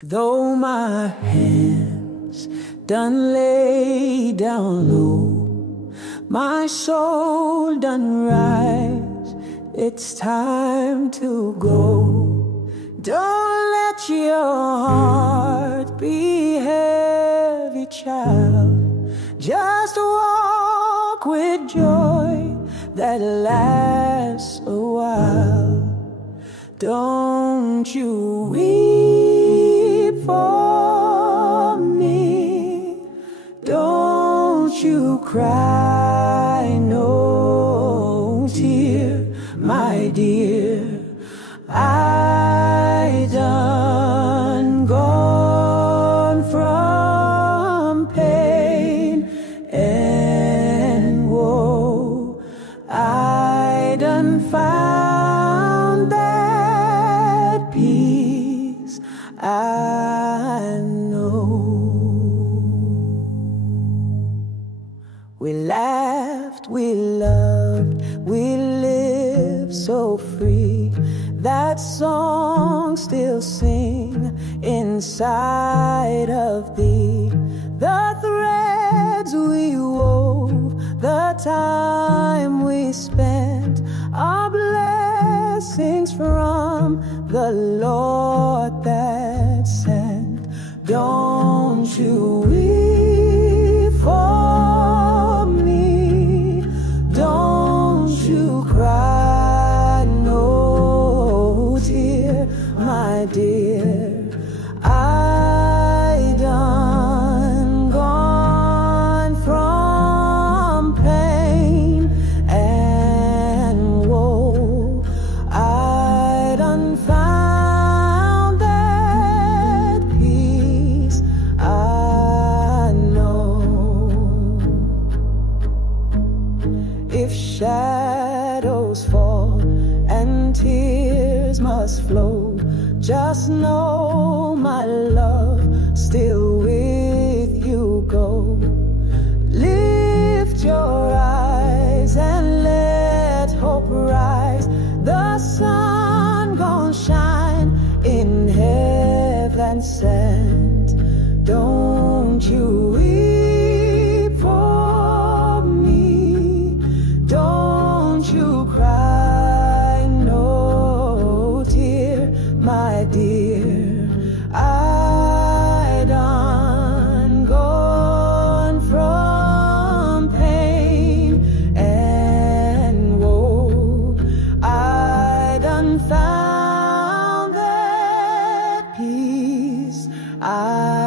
Though my hands done lay down low, my soul done rise, it's time to go. Don't let your heart be heavy, child. Just walk with joy that lasts a while. Don't you weep for me, don't you cry no tear, my dear. I done gone from pain and woe. I done found that peace I know. We laughed, we loved, we lived so free. That song still sing inside of thee. The threads we wove, the time we spent, are blessings from the Lord that sent. Don't you weep for me, don't you cry no tear, my dear. I done gone from pain and woe. I done found that peace I know. If shadows fall and tears must flow, just know my love still with you go. Lift your eyes and let hope rise. The sun gon' shine in heaven sent. Don't you weep for me, don't you cry no tear, my dear. I done gone from pain and woe. I done found that peace I